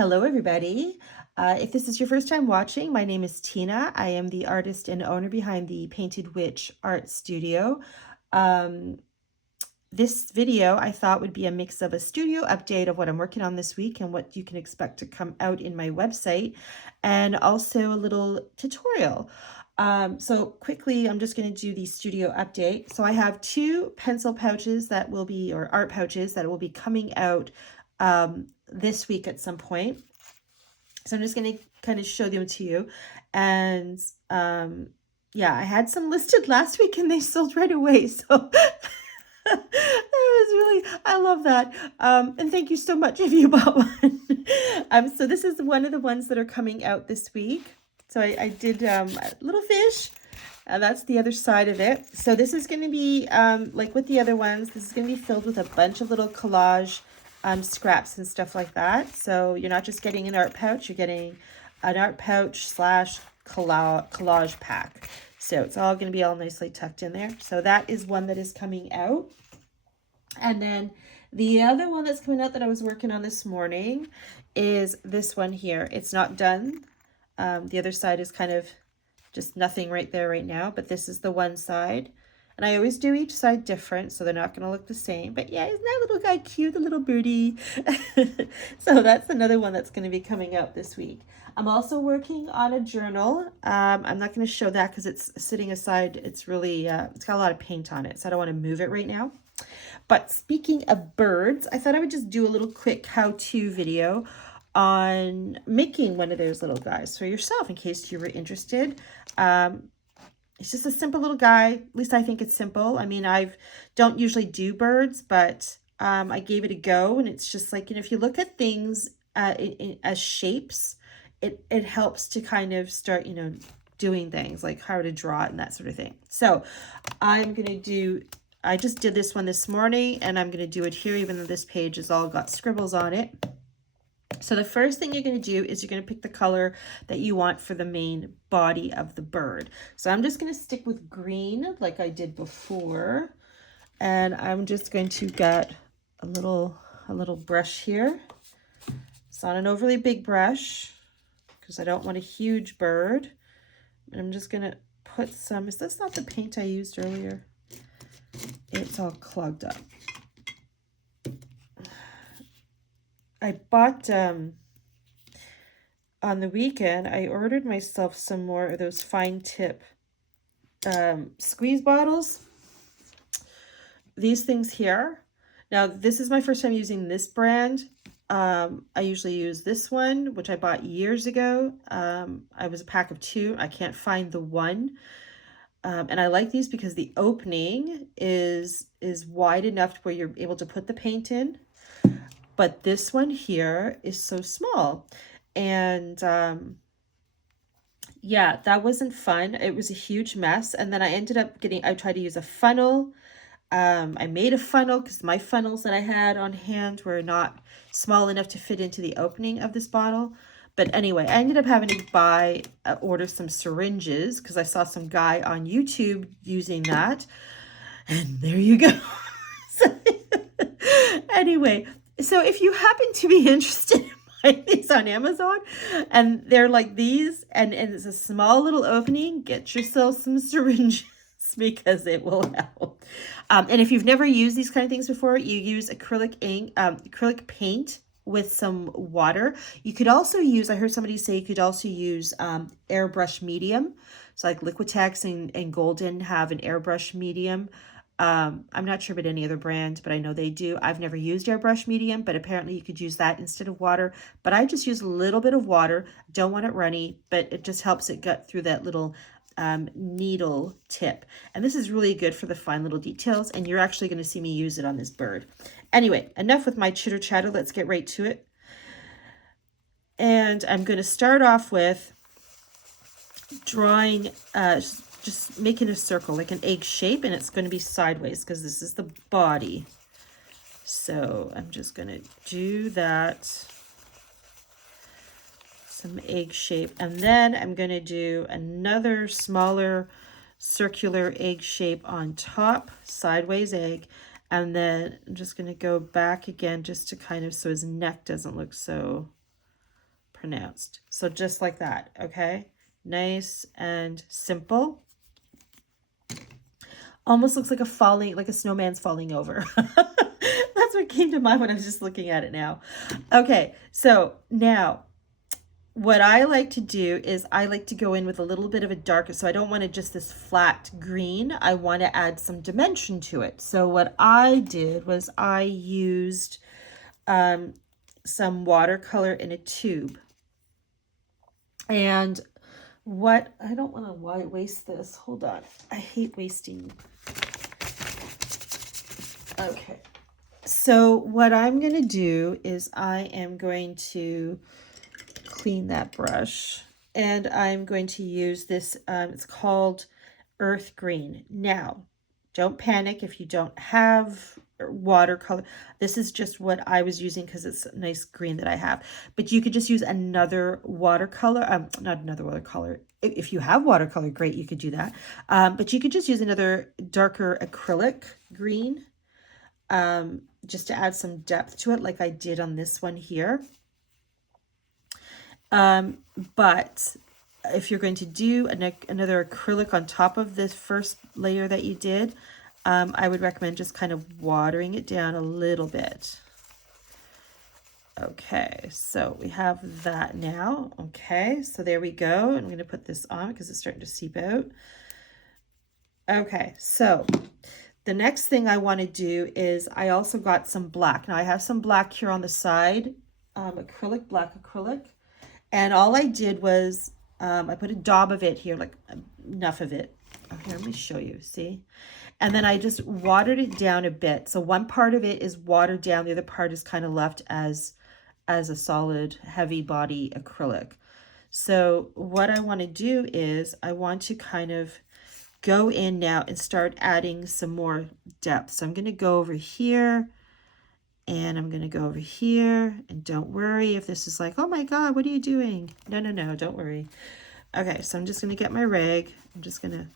Hello, everybody. If this is your first time watching, my name is Tina. I am the artist and owner behind the Painted Witch Art Studio. Um, this video I thought would be a mix of a studio update of what I'm working on this week and what you can expect to come out in my website, and also a little tutorial. So quickly, I'm just going to do the studio update. So I have two pencil pouches that will be, or art pouches that will be coming out this week at some point. So I'm just going to kind of show them to you. And yeah, I had some listed last week and they sold right away. So that was really, I love that. And thank you so much if you bought one. So this is one of the ones that are coming out this week. So I did a little fish. That's the other side of it. So this is going to be, like with the other ones, this is going to be filled with a bunch of little collage scraps and stuff like that. So you're not just getting an art pouch, you're getting an art pouch slash collage pack. So it's all going to be all nicely tucked in there. So that is one that is coming out. And then the other one that's coming out that I was working on this morning is this one here. It's not done. The other side is kind of just nothing right there right now, but this is the one side. And I always do each side different, so they're not going to look the same. But yeah, isn't that little guy cute, the little birdie? So that's another one that's going to be coming out this week. I'm also working on a journal. I'm not going to show that because it's sitting aside. It's really, it's got a lot of paint on it, so I don't want to move it right now. But speaking of birds, I thought I would just do a little quick how-to video on making one of those little guys for yourself in case you were interested. It's just a simple little guy. At least I think it's simple. I mean, I don't usually do birds, but I gave it a go, and it's just like, if you look at things as shapes, it helps to kind of start, doing things like how to draw it and that sort of thing. So I just did this one this morning, and I'm going to do it here, even though this page has all got scribbles on it. So the first thing you're going to do is you're going to pick the color that you want for the main body of the bird. So I'm just going to stick with green like I did before. And I'm just going to get a little brush here. It's not an overly big brush because I don't want a huge bird. And I'm just going to put some, is this not the paint I used earlier? It's all clogged up. I bought, on the weekend, I ordered myself some more of those fine tip squeeze bottles. These things here. Now, this is my first time using this brand. I usually use this one, which I bought years ago. I was a pack of 2. I can't find the one. And I like these because the opening is wide enough to where you're able to put the paint in. But this one here is so small. And yeah, that wasn't fun. It was a huge mess. And then I ended up I tried to use a funnel. I made a funnel because my funnels that I had on hand were not small enough to fit into the opening of this bottle. But anyway, I ended up having to order some syringes because I saw some guy on YouTube using that. And there you go. Anyway, so if you happen to be interested in buying these on Amazon, and they're like these, and it's a small little opening, get yourself some syringes because it will help. And if you've never used these kind of things before, you use acrylic ink, acrylic paint with some water. You could also use, I heard somebody say you could also use airbrush medium. So like Liquitex and Golden have an airbrush medium. I'm not sure about any other brand, but I know they do. I've never used airbrush medium, but apparently you could use that instead of water. But I just use a little bit of water. Don't want it runny, but it just helps it get through that little needle tip. And this is really good for the fine little details, and you're actually going to see me use it on this bird. Anyway, enough with my chitter chatter. Let's get right to it. And I'm going to start off with drawing, just making a circle, like an egg shape, and it's going to be sideways because this is the body. So I'm just going to do that, some egg shape, and then I'm going to do another smaller circular egg shape on top, sideways egg, and then I'm just going to go back again just to kind of, so his neck doesn't look so pronounced. So just like that, okay? Nice and simple. Almost looks like a snowman's falling over. That's what came to mind when I was just looking at it now. Okay, so now what I like to do is I like to go in with a little bit of a darker, so I don't want it just this flat green. I want to add some dimension to it. So what I did was I used some watercolor in a tube. And what, I don't want to waste this. Hold on. I hate wasting. Okay. So what I'm going to do is I am going to clean that brush, and I'm going to use this, it's called Earth Green. Now, don't panic if you don't have watercolor. This is just what I was using because it's a nice green that I have. But you could just use another watercolor, not another watercolor. If you have watercolor, great, you could do that. But you could just use another darker acrylic green, just to add some depth to it like I did on this one here. But if you're going to do another acrylic on top of this first layer that you did, I would recommend just kind of watering it down a little bit. Okay, so we have that now. Okay, so there we go. I'm going to put this on because it's starting to seep out. Okay, so the next thing I want to do is I also got some black. Now I have some black here on the side, acrylic, black acrylic. And all I did was I put a daub of it here, like enough of it. Oh, here, let me show you, see? And then I just watered it down a bit. So one part of it is watered down. The other part is kind of left as a solid, heavy body acrylic. So what I want to do is I want to kind of go in now and start adding some more depth. So I'm going to go over here. And I'm going to go over here, and don't worry if this is like, oh my God, what are you doing? No, no, no, don't worry. Okay, so I'm just going to get my rag. I'm just going to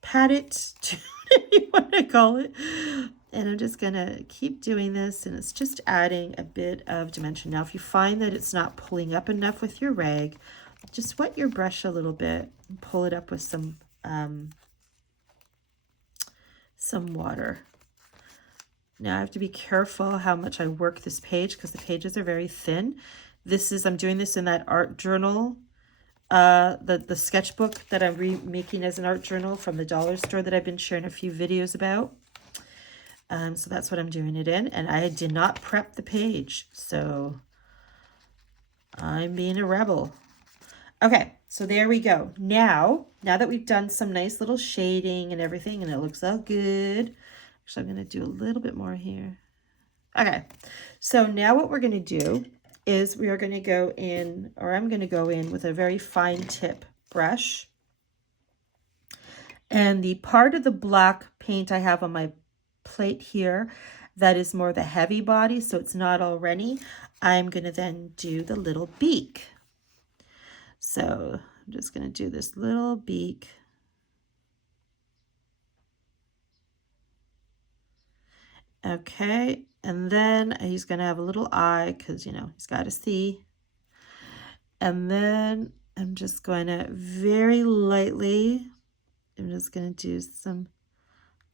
pat it, whatever you want to call it. And I'm just going to keep doing this, and it's just adding a bit of dimension. Now, if you find that it's not pulling up enough with your rag, just wet your brush a little bit and pull it up with some water. Now I have to be careful how much I work this page because the pages are very thin. I'm doing this in that art journal, the sketchbook that I'm remaking as an art journal from the dollar store that I've been sharing a few videos about. So that's what I'm doing it in, and I did not prep the page, so I'm being a rebel. Okay, so there we go. Now that we've done some nice little shading and everything, and it looks all good. Actually, I'm going to do a little bit more here. Okay, so now what we're going to do is we are going to go in, or I'm going to go in with a very fine tip brush. And the part of the black paint I have on my plate here, that is more the heavy body, so it's not all runny. I'm going to then do the little beak. So I'm just going to do this little beak. Okay, and then he's going to have a little eye because, you know, he's got to see. And then I'm just going to very lightly, I'm just going to do some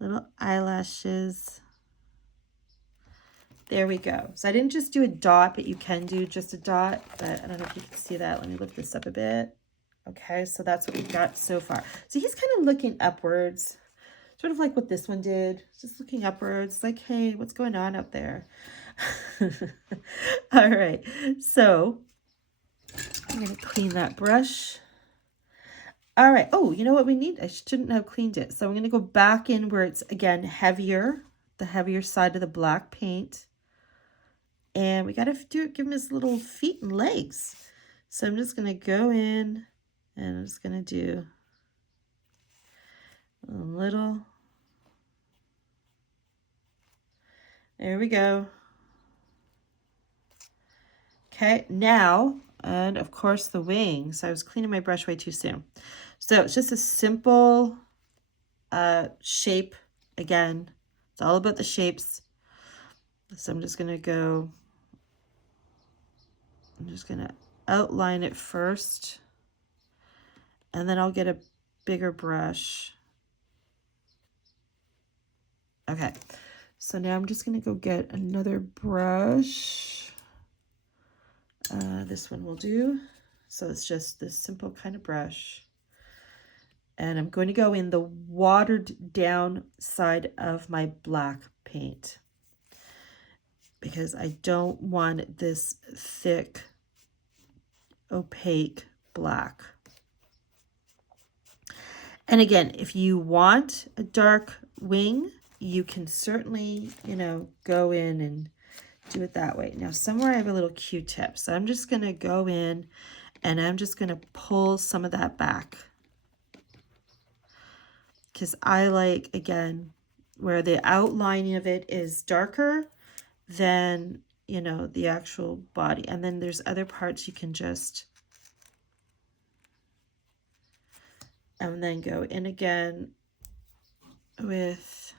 little eyelashes. There we go. So I didn't just do a dot, but you can do just a dot, but I don't know if you can see that. Let me lift this up a bit. Okay, so that's what we've got so far. So he's kind of looking upwards, sort of like what this one did, just looking upwards, like, hey, what's going on up there? All right, so I'm going to clean that brush. All right, oh, you know what we need? I shouldn't have cleaned it. So I'm going to go back in where it's, again, heavier, the heavier side of the black paint. And we got to give him his little feet and legs. So I'm just going to go in and I'm just going to do a little. There we go. Okay, now, and of course the wings. I was cleaning my brush way too soon. So it's just a simple shape. Again, it's all about the shapes. So I'm just going to outline it first, and then I'll get a bigger brush. Okay, so now I'm just going to go get another brush. This one will do. So it's just this simple kind of brush. And I'm going to go in the watered down side of my black paint, because I don't want this thick, opaque black. And again, if you want a dark wing, you can certainly, you know, go in and do it that way. Now, somewhere I have a little Q-tip, so I'm just going to go in and I'm just going to pull some of that back. Because I like, again, where the outlining of it is darker than, you know, the actual body. And then there's other parts you can just, and then go in again with,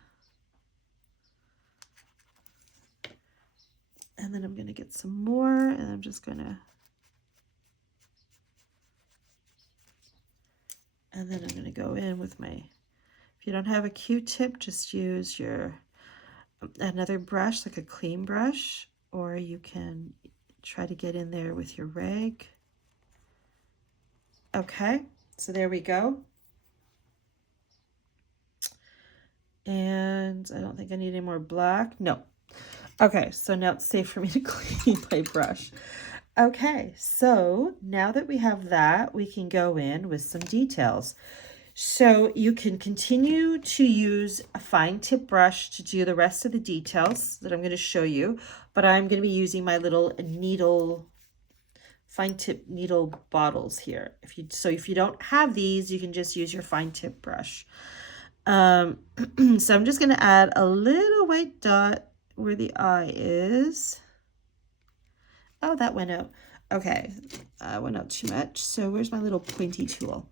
and then I'm going to get some more, and I'm just going to, and then I'm going to go in with my, if you don't have a Q-tip, just use your, another brush, like a clean brush, or you can try to get in there with your rag. Okay, so there we go. And I don't think I need any more black. No. Okay, so now it's safe for me to clean my brush. Okay, so now that we have that, we can go in with some details. So you can continue to use a fine tip brush to do the rest of the details that I'm going to show you, but I'm going to be using my little needle, fine tip needle bottles here. So if you don't have these, you can just use your fine tip brush. So I'm just going to add a little white dot where the eye is. Oh, that went out. Okay, went out too much. So where's my little pointy tool?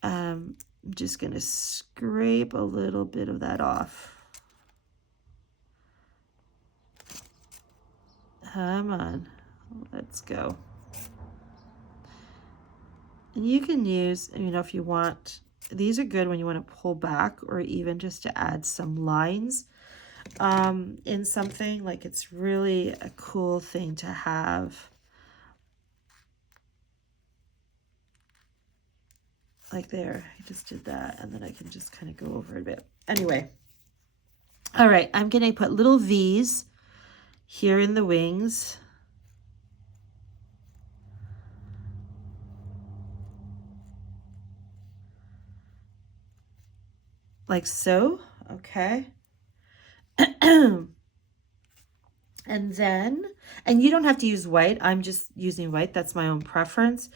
I'm just going to scrape a little bit of that off. Come on, let's go. And you can use, you know, if you want, these are good when you want to pull back or even just to add some lines in something. Like, it's really a cool thing to have. Like there, I just did that, and then I can just kind of go over it a bit. Anyway, all right, I'm going to put little V's here in the wings. Like so, okay. And then, and you don't have to use white, I'm just using white, that's my own preference.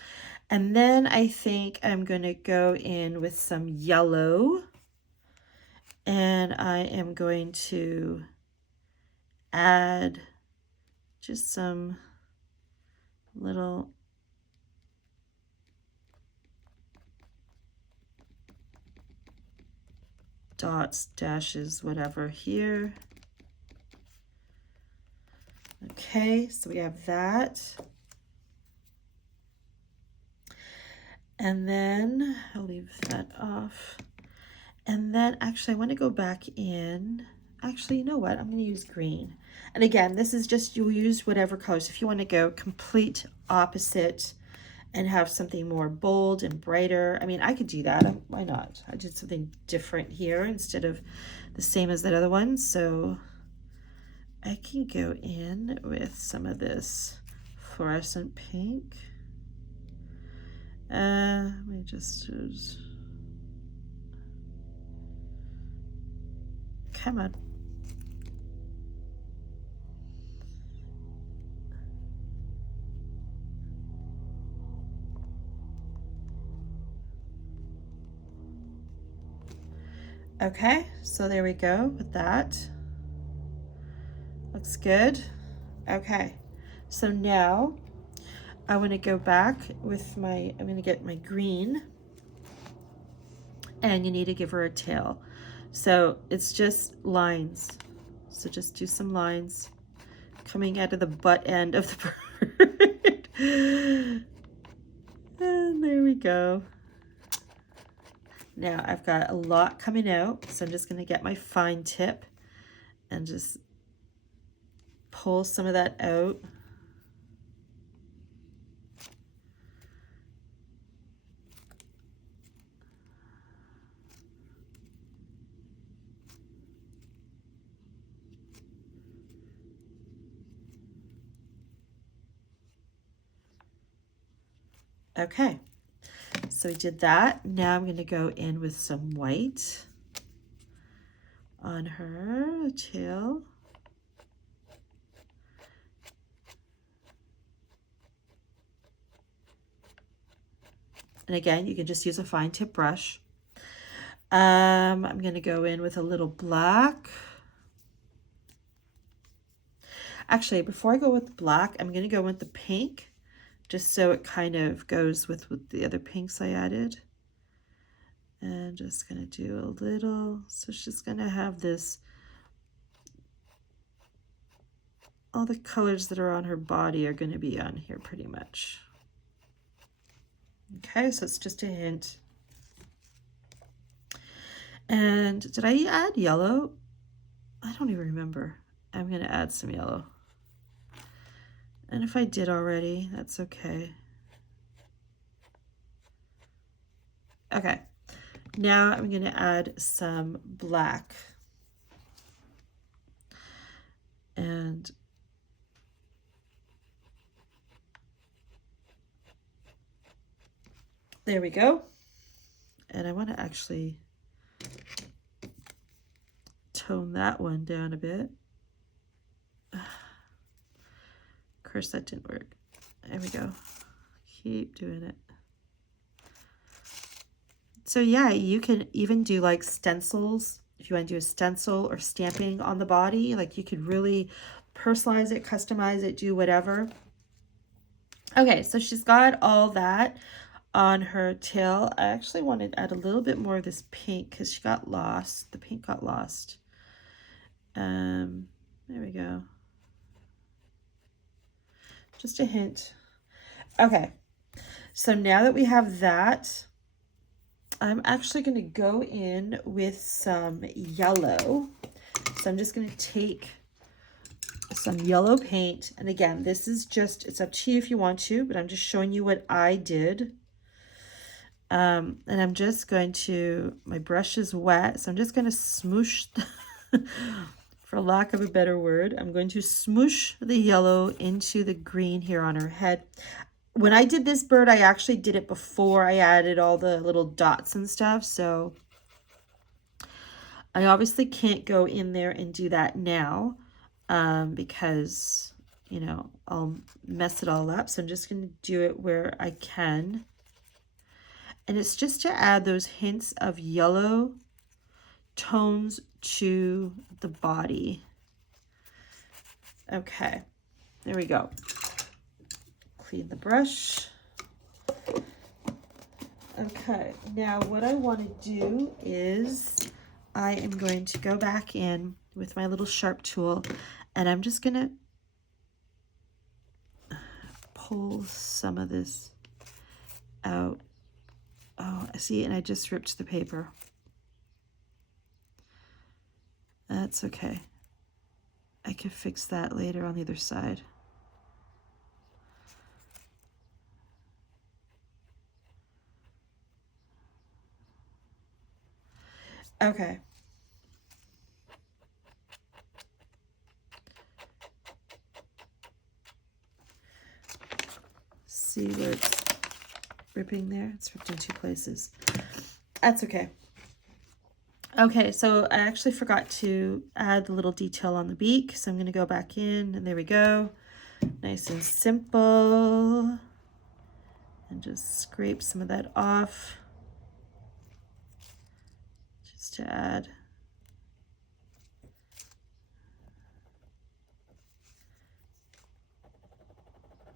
And then I think I'm going to go in with some yellow, and I am going to add just some little dots, dashes, whatever here. Okay, so we have that. And then I'll leave that off. And then actually I want to go back in. Actually, you know what? I'm going to use green. And again, this is just, you'll use whatever colors. If you want to go complete opposite and have something more bold and brighter, I mean, I could do that. Why not? I did something different here instead of the same as that other one. So I can go in with some of this fluorescent pink. Let me just use, come on. Okay, so there we go with that. Looks good. Okay, so now I want to go back with my, I'm going to get my green, and you need to give her a tail. So it's just lines. So just do some lines coming out of the butt end of the bird. And there we go. Now I've got a lot coming out, so I'm just going to get my fine tip and just pull some of that out. Okay, so we did that. Now I'm going to go in with some white on her tail. And again, you can just use a fine tip brush. I'm going to go in with a little black. Actually, before I go with black, I'm going to go with the pink, just so it kind of goes with the other pinks I added. And just going to do a little, so she's going to have this, all the colors that are on her body are going to be on here pretty much. Okay, so it's just a hint. And did I add yellow? I don't even remember. I'm going to add some yellow. And if I did already, that's okay. Okay, now I'm going to add some black. And there we go. And I want to actually tone that one down a bit. Of course that didn't work. There we go. Keep doing it. So yeah, you can even do like stencils. If you want to do a stencil or stamping on the body, like you could really personalize it, customize it, do whatever. Okay, so she's got all that on her tail. I actually wanted to add a little bit more of this pink because she got lost. The pink got lost. There we go. Just a hint. Okay, so now that we have that, I'm actually going to go in with some yellow. So I'm just going to take some yellow paint. And again, this is just, it's up to you if you want to, but I'm just showing you what I did. And I'm just going to, my brush is wet, so I'm just going to smoosh, for lack of a better word, I'm going to smoosh the yellow into the green here on her head. When I did this bird, I actually did it before I added all the little dots and stuff, so I obviously can't go in there and do that now because, you know, I'll mess it all up. So I'm just going to do it where I can. And it's just to add those hints of yellow tones to the body. Okay, there we go. Clean the brush. Okay, now what I want to do is I am going to go back in with my little sharp tool and I'm just going to pull some of this out. Oh, see, and I just ripped the paper. That's okay. I can fix that later on the other side. Okay. See where it's ripping there? It's ripped in two places. That's okay. Okay, so I actually forgot to add the little detail on the beak, so I'm going to go back in, and there we go. Nice and simple. And just scrape some of that off. Just to add.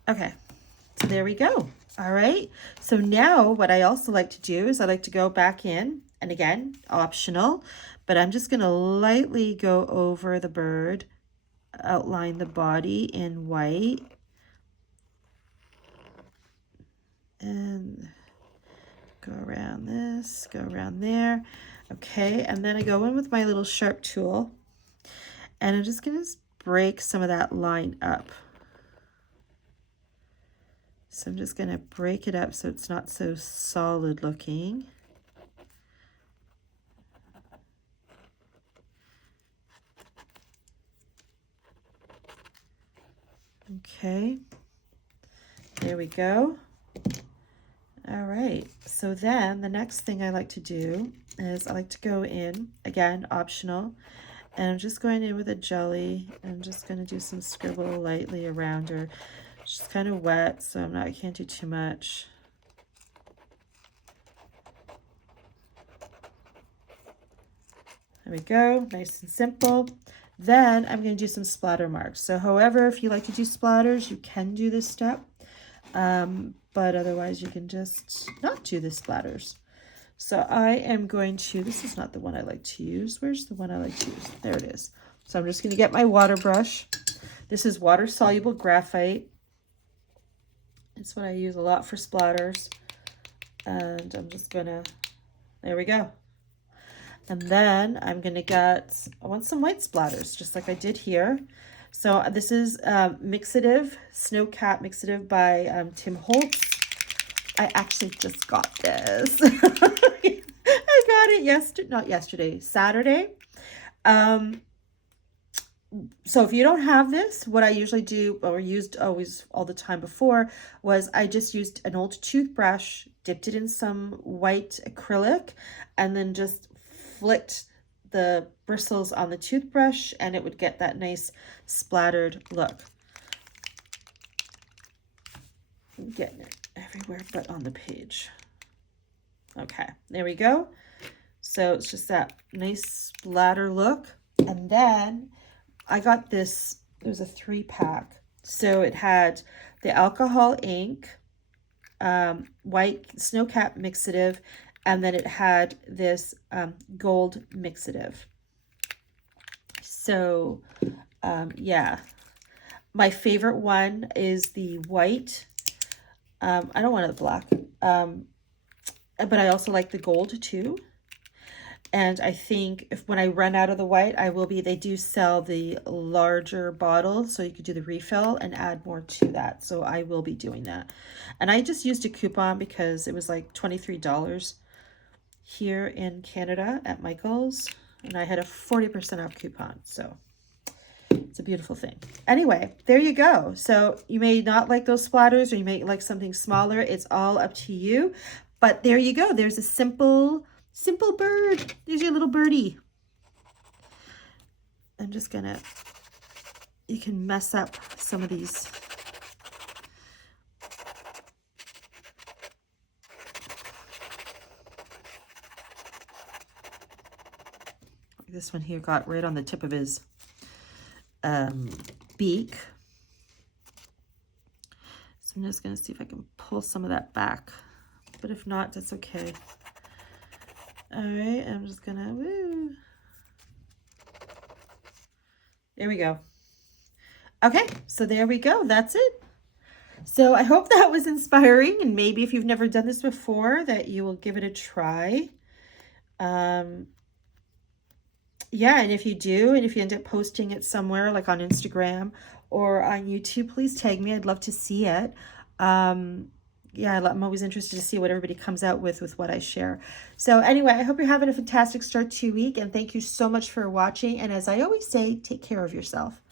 Okay, so there we go. All right, so now what I also like to do is I like to go back in And again, optional, but I'm just going to lightly go over the bird, outline the body in white, and go around this, go around there. Okay, and then I go in with my little sharp tool, and I'm just going to break some of that line up. So I'm just going to break it up so it's not so solid looking. Okay, there we go. All right, so then the next thing I like to do is I like to go in, again, optional, and I'm just going in with a jelly. I'm just going to do some scribble lightly around her. She's kind of wet, so I can't do too much. There we go, nice and simple. Then I'm going to do some splatter marks. So however, if you like to do splatters, you can do this step. But otherwise you can just not do the splatters. So I am going to, this is not the one I like to use. Where's the one I like to use? There it is. So I'm just going to get my water brush. This is water soluble graphite. It's what I use a lot for splatters. And I'm just going to, there we go. And then I'm going to get, I want some white splatters, just like I did here. So this is Mixative, Snow Cat Mixative by Tim Holtz. I actually just got this. I got it Saturday. So if you don't have this, what I usually do, or used always all the time before, was I just used an old toothbrush, dipped it in some white acrylic, and then just flicked the bristles on the toothbrush, and it would get that nice splattered look. I'm getting it everywhere but on the page. Okay, there we go. So it's just that nice splatter look. And then I got this, it was a 3-pack. So it had the alcohol ink, white Snow Cat Mixative, and then it had this gold mixative. So yeah, my favorite one is the white. I don't want it black, but I also like the gold too. And I think when I run out of the white, they do sell the larger bottle, so you could do the refill and add more to that. So I will be doing that. And I just used a coupon because it was like $23 here in Canada at Michael's, and I had a 40% off coupon. So it's a beautiful thing. Anyway, there you go. So you may not like those splatters, or you may like something smaller. It's all up to you. But there you go. There's a simple bird. There's your little birdie. I'm just gonna, you can mess up some of these. This one here got right on the tip of his beak. So I'm just gonna see if I can pull some of that back. But if not, that's okay. All right, I'm just gonna, woo. There we go. Okay, so there we go, that's it. So I hope that was inspiring, and maybe if you've never done this before, that you will give it a try. Yeah, and if you do, and if you end up posting it somewhere, like on Instagram or on YouTube, please tag me. I'd love to see it. Yeah, I'm always interested to see what everybody comes out with what I share. So anyway, I hope you're having a fantastic start to your week, and thank you so much for watching. And as I always say, take care of yourself.